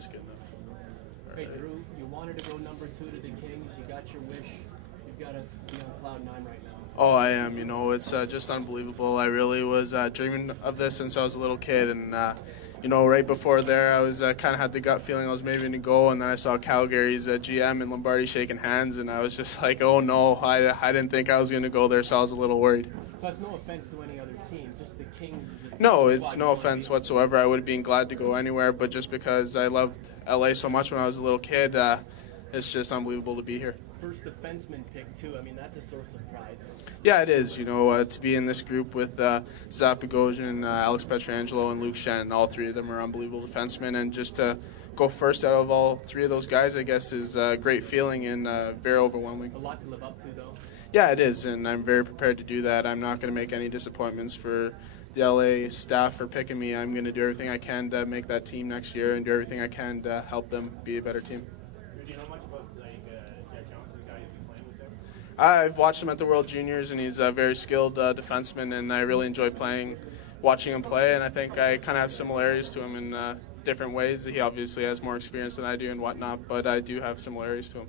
that's good enough. Hey, Drew, you wanted to go number 2 to the Kings. You got your wish. You've got to be on cloud 9 right now. Oh, I am. It's just unbelievable. I really was dreaming of this since I was a little kid, and right before there, I was kind of had the gut feeling I was maybe going to go, and then I saw Calgary's GM and Lombardi shaking hands, and I was just like, oh no, I didn't think I was going to go there, so I was a little worried. So that's no offense to any other team, just the Kings. No, it's no offense whatsoever. I would have been glad to go anywhere, but just because I loved LA so much when I was a little kid, it's just unbelievable to be here. First defenseman pick too. I mean, that's a source of pride. Yeah, it is. To be in this group with Zach Bogosian, Alex Pietrangelo, and Luke Shen, all three of them are unbelievable defensemen, and just to go first out of all three of those guys, I guess, is a great feeling and very overwhelming. A lot to live up to, though. Yeah, it is, and I'm very prepared to do that. I'm not going to make any disappointments for the LA staff for picking me. I'm going to do everything I can to make that team next year and do everything I can to help them be a better team. Do you know much about Jack Johnson, the guy you've been playing with there? I've watched him at the World Juniors, and he's a very skilled defenseman, and I really enjoy watching him play, and I think I kind of have similarities to him in different ways. He obviously has more experience than I do and whatnot, but I do have similarities to him.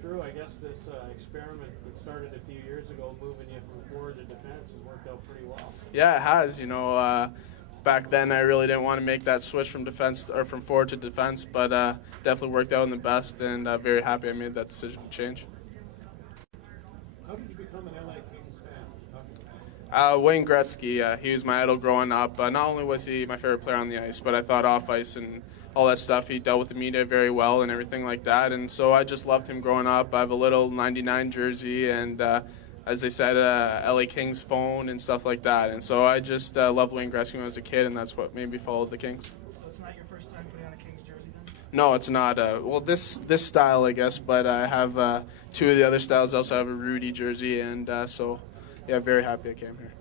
Drew, I guess this experiment that started a few years ago, moving you from forward to defense, has worked out pretty well. Yeah, it has. Back then I really didn't want to make that switch from forward to defense, but definitely worked out in the best, and very happy I made that decision to change. How did you become an LA Kings fan? Wayne Gretzky, he was my idol growing up. Not only was he my favorite player on the ice, but I thought off ice and all that stuff, he dealt with the media very well and everything like that. And so I just loved him growing up. I have a little 99 jersey and, as they said, LA Kings phone and stuff like that. And so I just loved Wayne Gretzky when I was a kid, and that's what made me follow the Kings. So it's not your first time putting on a Kings jersey then? No, it's not. This style, I guess, but I have two of the other styles. I also have a Rudy jersey, and so, yeah, very happy I came here.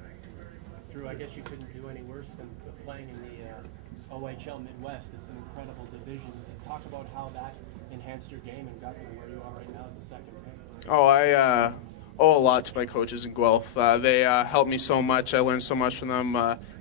Drew, I guess you couldn't do any worse than playing in the OHL Midwest. It's an incredible division. Talk about how that enhanced your game and got you to where you are right now as the second pick. Oh, I owe a lot to my coaches in Guelph. They helped me so much. I learned so much from them.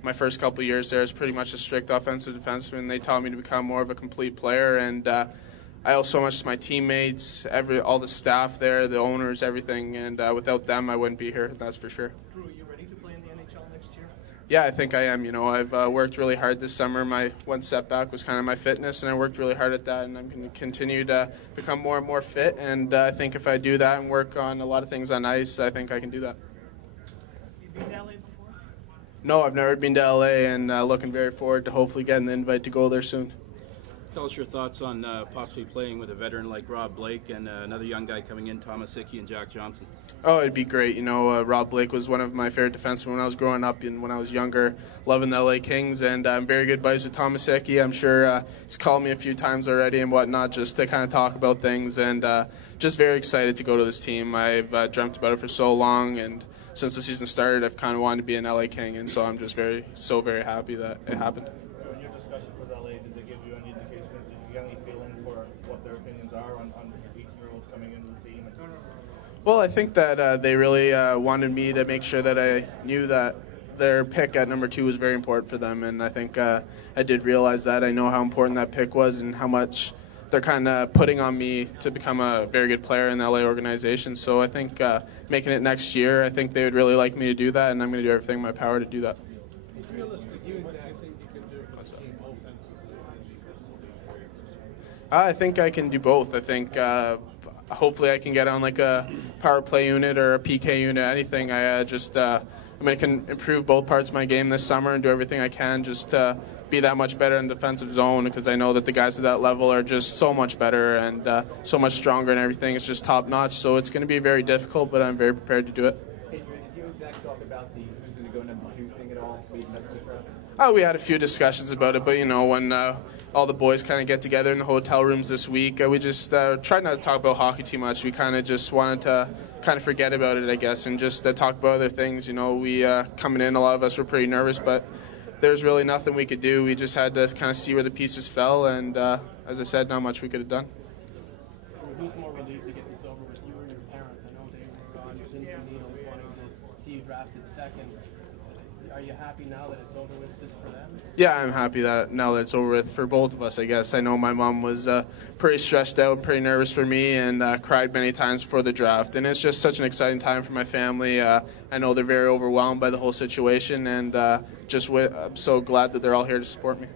My first couple of years there was pretty much a strict offensive defenseman. They taught me to become more of a complete player, and I owe so much to my teammates, all the staff there, the owners, everything, and without them I wouldn't be here, that's for sure. Drew, are you ready to play in the NHL next year? Yeah, I think I am. I've worked really hard this summer. My one setback was kind of my fitness, and I worked really hard at that, and I'm going to continue to become more and more fit, and I think if I do that and work on a lot of things on ice, I think I can do that. You been to LA before? No, I've never been to LA, and looking very forward to hopefully getting the invite to go there soon. Tell us your thoughts on possibly playing with a veteran like Rob Blake and another young guy coming in, Thomas Hickey and Jack Johnson. Oh, it'd be great. Rob Blake was one of my favorite defensemen when I was growing up and when I was younger, loving the LA Kings, and I'm very good buddies with Thomas Hickey. I'm sure he's called me a few times already and whatnot just to kind of talk about things, and just very excited to go to this team. I've dreamt about it for so long, and since the season started, I've kind of wanted to be an LA King, and so I'm just very happy that it happened. In your discussions with LA, did they give you any indication? Did you get any feeling for what their opinions are on 18-year-olds coming into the team? Well, I think that they really wanted me to make sure that I knew that their pick at number 2 was very important for them, and I think I did realize that. I know how important that pick was and how much they're kind of putting on me to become a very good player in the LA organization. So I think making it next year, I think they would really like me to do that, and I'm going to do everything in my power to do that. Realistically, what do you think you can do for the team offensively? I think I can do both. I think hopefully I can get on like a power play unit or a PK unit, anything. I'm going to improve both parts of my game this summer and do everything I can just to be that much better in defensive zone, because I know that the guys at that level are just so much better and so much stronger and everything. It's just top notch. So it's going to be very difficult, but I'm very prepared to do it. Hey, Drew, did you and Zach talk about the who's going to go number 2 thing at all leading up to the draft? Oh, we had a few discussions about it, but when all the boys kind of get together in the hotel rooms this week, we just tried not to talk about hockey too much. We kind of just wanted to kind of forget about it, I guess, and just talk about other things. We coming in, a lot of us were pretty nervous, but there's really nothing we could do. We just had to kind of see where the pieces fell, and as I said, not much we could have done. Who's more relieved to get this over with, you or your parents? I know they were on your pins and needles wanting to see you drafted second. Are you happy now that it's over with just for them? Yeah, I'm happy that now that it's over with for both of us, I guess. I know my mom was pretty stressed out, pretty nervous for me, and cried many times before the draft. And it's just such an exciting time for my family. I know they're very overwhelmed by the whole situation, and I'm so glad that they're all here to support me.